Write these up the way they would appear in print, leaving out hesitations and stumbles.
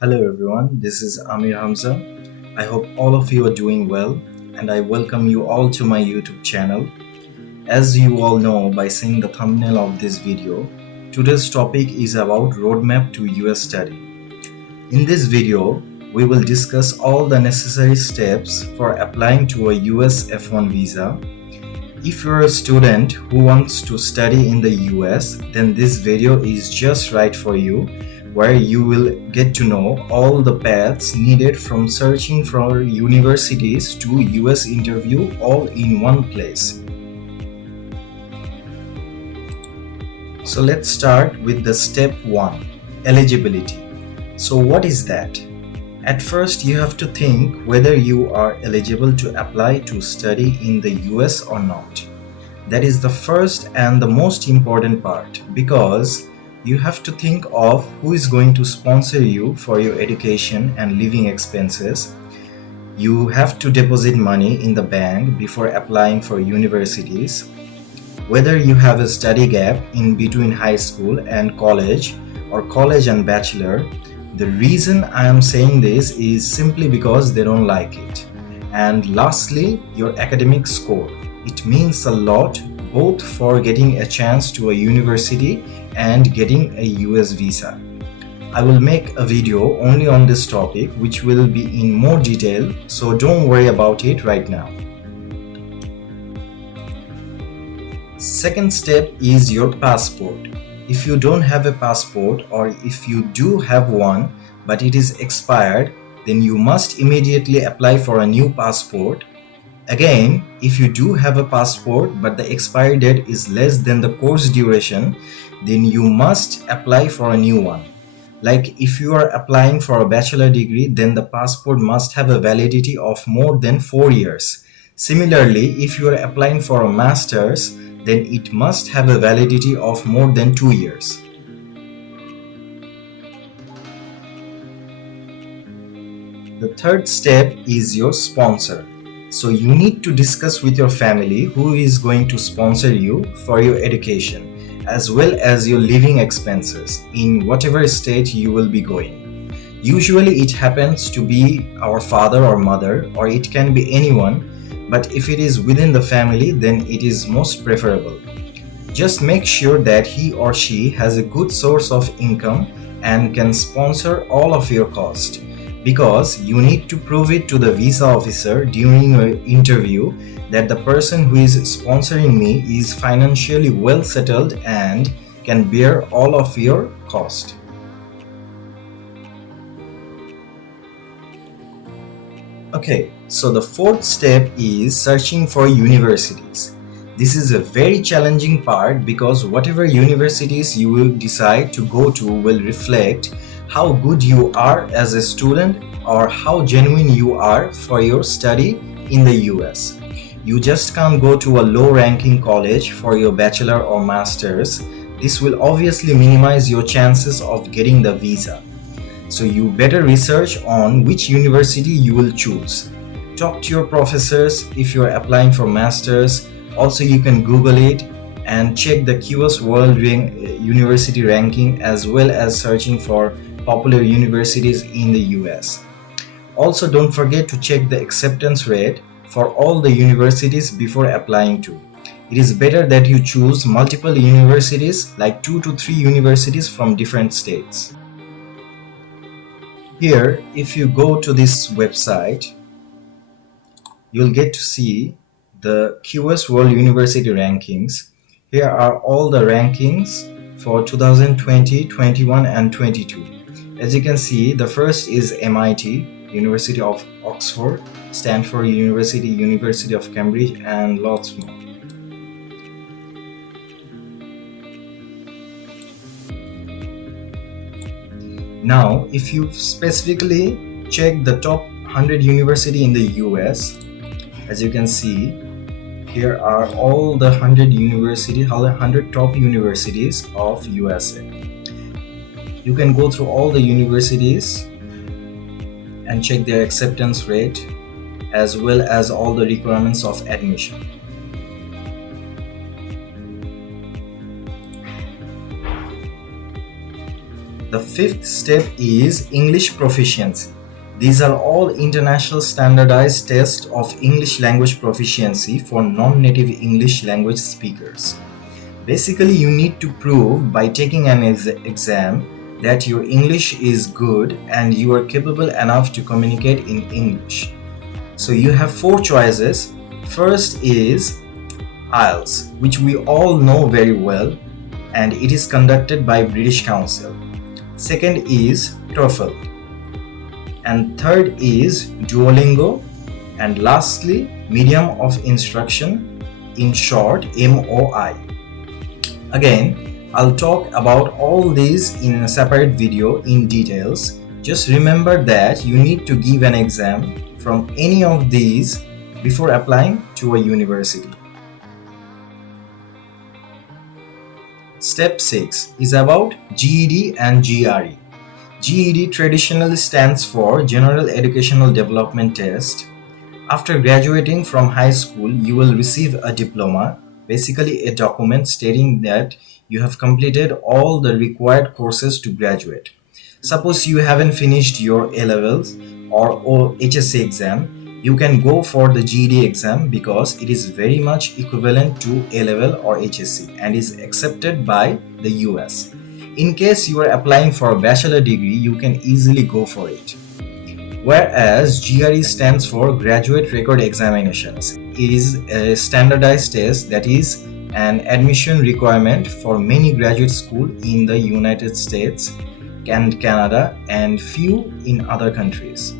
Hello everyone, this is Amir Hamza. I hope all of you are doing well and I welcome you all to my YouTube channel. As you all know by seeing the thumbnail of this video, today's topic is about roadmap to US study. In this video, we will discuss all the necessary steps for applying to a US F1 visa. If you're a student who wants to study in the US, then this video is just right for you, where you will get to know all the paths needed from searching for universities to US interview all in one place. So let's start with the step 1, eligibility. So what is that? At first you have to think whether you are eligible to apply to study in the US or not. That is the first and the most important part, because you have to think of who is going to sponsor you for your education and living expenses. You have to deposit money in the bank before applying for universities. Whether you have a study gap in between high school and college or college and bachelor, the reason I am saying this is simply because they don't like it. And lastly, your academic score. It means a lot both for getting a chance to a university and getting a US visa. I will make a video only on this topic which will be in more detail, so don't worry about it right now. Second step is your passport. If you don't have a passport, or if you do have one but it is expired, then you must immediately apply for a new passport. Again, if you do have a passport but the expiry date is less than the course duration, then you must apply for a new one. Like if you are applying for a bachelor degree, then the passport must have a validity of more than 4 years. Similarly, if you are applying for a master's, then it must have a validity of more than 2 years. The third step is your sponsor. So you need to discuss with your family who is going to sponsor you for your education, as well as your living expenses in whatever state you will be going. Usually it happens to be our father or mother, or it can be anyone, but if it is within the family, then it is most preferable. Just make sure that he or she has a good source of income and can sponsor all of your cost, because you need to prove it to the visa officer during your interview that the person who is sponsoring me is financially well settled and can bear all of your cost. Okay, so the fourth step is searching for universities. This is a very challenging part, because whatever universities you will decide to go to will reflect how good you are as a student or how genuine you are for your study in the US. You just can't go to a low-ranking college for your bachelor or master's. This will obviously minimize your chances of getting the visa. So you better research on which university you will choose. Talk to your professors if you're applying for masters. Also, you can Google it and check the QS World University ranking, as well as searching for popular universities in the US. Also, don't forget to check the acceptance rate for all the universities before applying to. It is better that you choose multiple universities, like 2 to 3 universities from different states. Here, if you go to this website, you'll get to see the QS World University rankings. Here are all the rankings for 2020, 21 and 22. As you can see, the first is MIT, University of Oxford, Stanford University, University of Cambridge, and lots more. Now, if you specifically check the top 100 university in the US, as you can see, here are all the 100 top universities of USA. You can go through all the universities and check their acceptance rate, as well as all the requirements of admission. The fifth step is English proficiency. These are all international standardized tests of English language proficiency for non-native English language speakers. Basically, you need to prove by taking an exam that your English is good and you are capable enough to communicate in English. So you have four choices. First is IELTS, which we all know very well, and it is conducted by British Council. Second is TOEFL, and third is Duolingo, and lastly medium of instruction, in short MOI. Again, I'll talk about all these in a separate video in details. Just remember that you need to give an exam from any of these before applying to a university. Step 6 is about GED and GRE. GED traditionally stands for General Educational Development Test. After graduating from high school, you will receive a diploma, basically a document stating that you have completed all the required courses to graduate. Suppose you haven't finished your A-levels or HSC exam, you can go for the GED exam because it is very much equivalent to A-level or HSC and is accepted by the US. In case you are applying for a bachelor degree, you can easily go for it. Whereas GRE stands for Graduate Record Examinations. It is a standardized test that is an admission requirement for many graduate schools in the United States and Canada and few in other countries.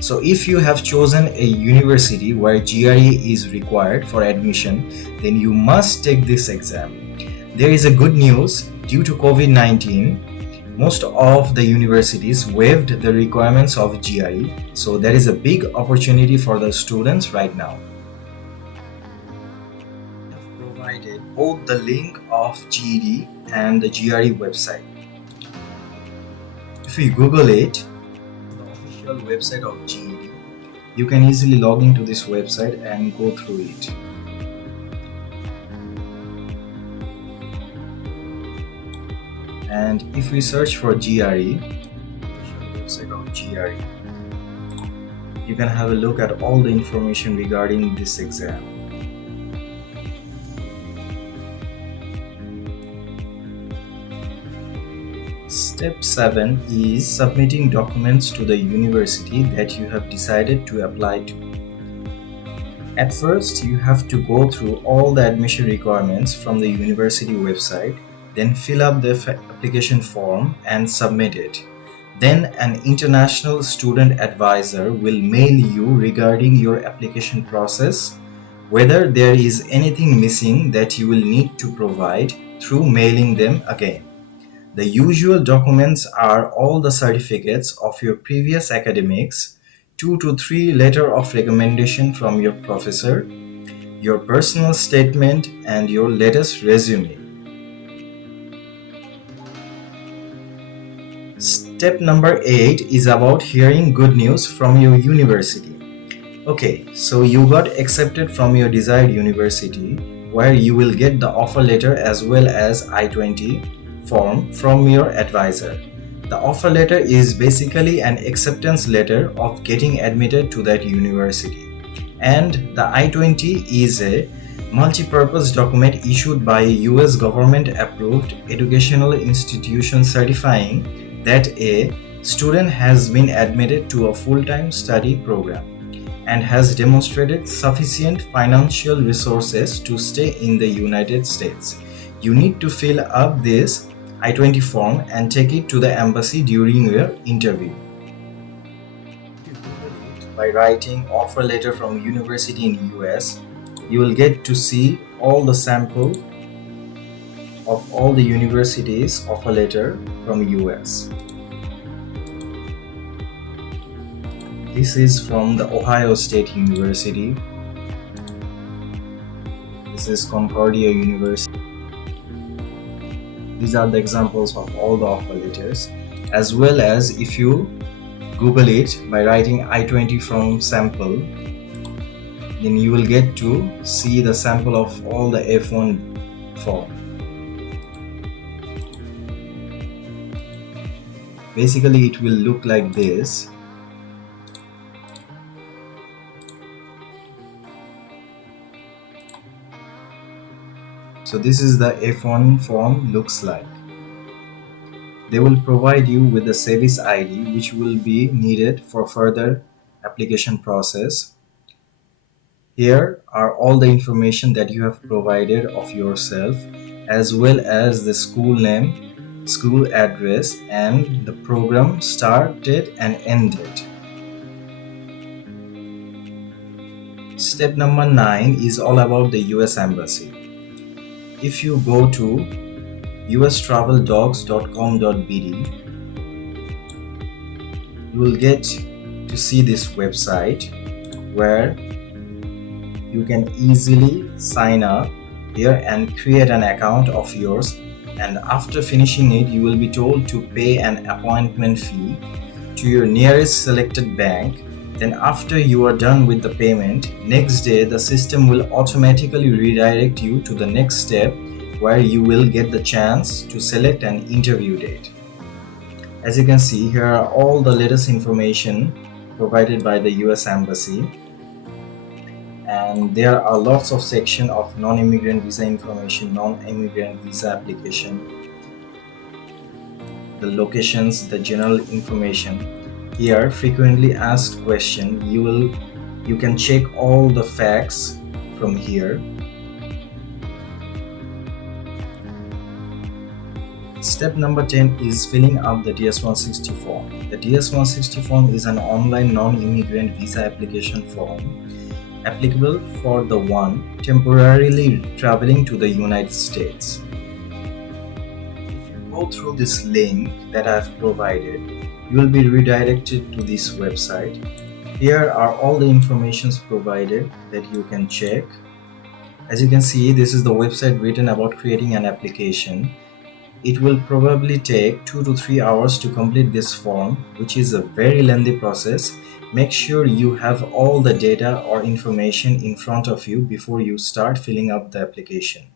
So if you have chosen a university where GRE is required for admission, then you must take this exam. There is a good news. Due to COVID-19, most of the universities waived the requirements of GRE, so there is a big opportunity for the students right now. I have provided both the link of GED and the GRE website. If you Google it, the official website of GED, you can easily log into this website and go through it. And if we search for GRE, website of GRE, you can have a look at all the information regarding this exam. Step 7 is submitting documents to the university that you have decided to apply to. At first, you have to go through all the admission requirements from the university website, then fill up the application form and submit it. Then an international student advisor will mail you regarding your application process, whether there is anything missing that you will need to provide through mailing them again. The usual documents are all the certificates of your previous academics, 2 to 3 letters of recommendation from your professor, your personal statement, and your latest resume. Step number 8 is about hearing good news from your university. Okay, so you got accepted from your desired university where you will get the offer letter as well as I-20 form from your advisor. The offer letter is basically an acceptance letter of getting admitted to that university. And the I-20 is a multi-purpose document issued by a US government approved educational institution certifying that a student has been admitted to a full-time study program and has demonstrated sufficient financial resources to stay in the United States. You need to fill up this I-20 form and take it to the embassy during your interview. If you Google it by writing offer letter from university in US, you will get to see all the sample of all the universities offer letter from US. This is from the Ohio State University. This is Concordia University. These are the examples of all the offer letters, as well as if you Google it by writing I-20 from sample, then you will get to see the sample of all the F1 form. Basically it will look like this. So this is the F1 form looks like. They will provide you with the service ID which will be needed for further application process. Here are all the information that you have provided of yourself, as well as the school name, school address, and the program start date and end date. Step number 9 is all about the US Embassy. If you go to ustraveldocs.com.bd, you will get to see this website where you can easily sign up here and create an account of yours, and after finishing it you will be told to pay an appointment fee to your nearest selected bank. Then after you are done with the payment, next day the system will automatically redirect you to the next step where you will get the chance to select an interview date. As you can see, here are all the latest information provided by the US Embassy, and there are lots of sections of non-immigrant visa information, non-immigrant visa application, the locations, the general information. Here, frequently asked question, you can check all the facts from here. Step number 10 is filling out the DS-160 form. The DS-160 form is an online non-immigrant visa application form applicable for the one temporarily traveling to the United States. If you go through this link that I have provided, you will be redirected to this website. Here are all the informations provided that you can check. As you can see, this is the website written about creating an application. It will probably take 2 to 3 hours to complete this form, which is a very lengthy process. Make sure you have all the data or information in front of you before you start filling up the application.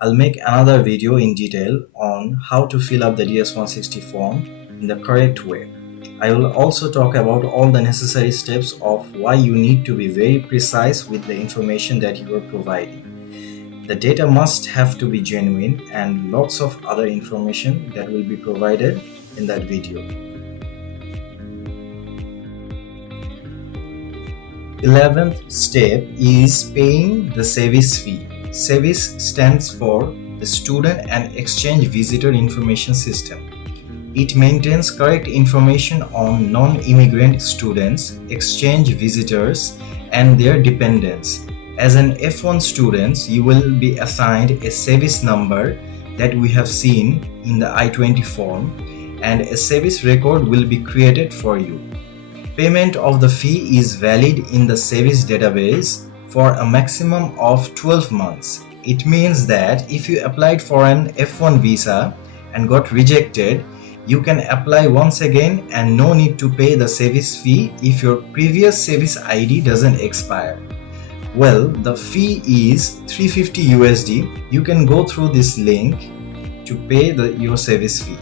I'll make another video in detail on how to fill up the DS-160 form in the correct way. I will also talk about all the necessary steps of why you need to be very precise with the information that you are providing. The data must have to be genuine, and lots of other information that will be provided in that video. 11th step is paying the service fee. SEVIS stands for the Student and Exchange Visitor Information System. It maintains correct information on non-immigrant students, exchange visitors, and their dependents. As an F1 student, you will be assigned a SEVIS number that we have seen in the I-20 form, and a SEVIS record will be created for you. Payment of the fee is valid in the SEVIS database for a maximum of 12 months. It means that if you applied for an F1 visa and got rejected, you can apply once again and no need to pay the SEVIS fee if your previous SEVIS ID doesn't expire. Well, the fee is $350 USD. You can go through this link to pay your SEVIS fee.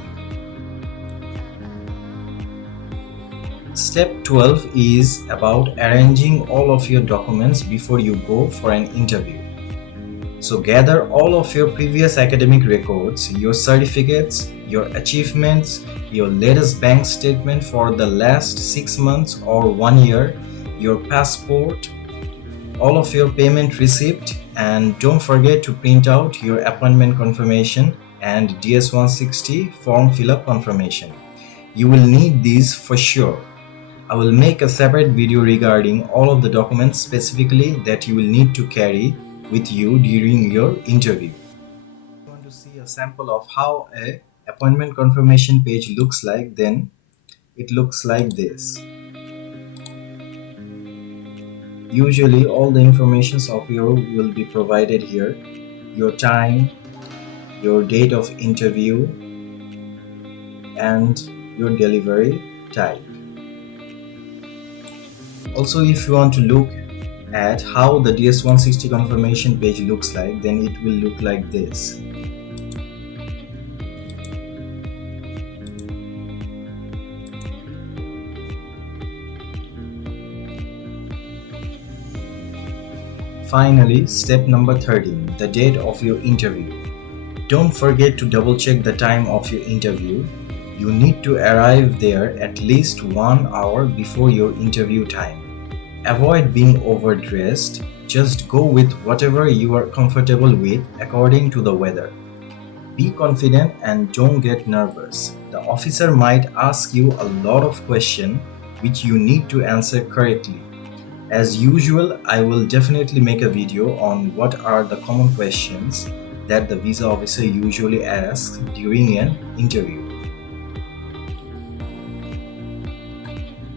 Step 12 is about arranging all of your documents before you go for an interview. So gather all of your previous academic records, your certificates, your achievements, your latest bank statement for the last 6 months or 1 year, your passport, all of your payment receipt, and don't forget to print out your appointment confirmation and DS-160 form fill-up confirmation. You will need these for sure. I will make a separate video regarding all of the documents specifically that you will need to carry with you during your interview. If you want to see a sample of how an appointment confirmation page looks like, then it looks like this. Usually all the informations of yours will be provided here: your time, your date of interview, and your delivery type. Also, if you want to look at how the DS-160 confirmation page looks like, then it will look like this. finally, step number 13, the date of your interview. Don't forget to double check the time of your interview. You need to arrive there at least 1 hour before your interview time. Avoid being overdressed. Just go with whatever you are comfortable with according to the weather. Be confident and don't get nervous. The officer might ask you a lot of questions which you need to answer correctly. As usual, I will definitely make a video on what are the common questions that the visa officer usually asks during an interview.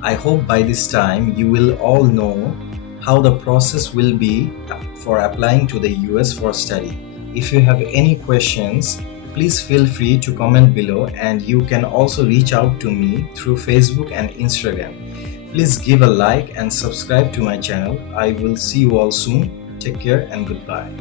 I hope by this time you will all know how the process will be for applying to the US for study. If you have any questions, please feel free to comment below, and you can also reach out to me through Facebook and Instagram. Please give a like and subscribe to my channel. I will see you all soon. Take care and goodbye.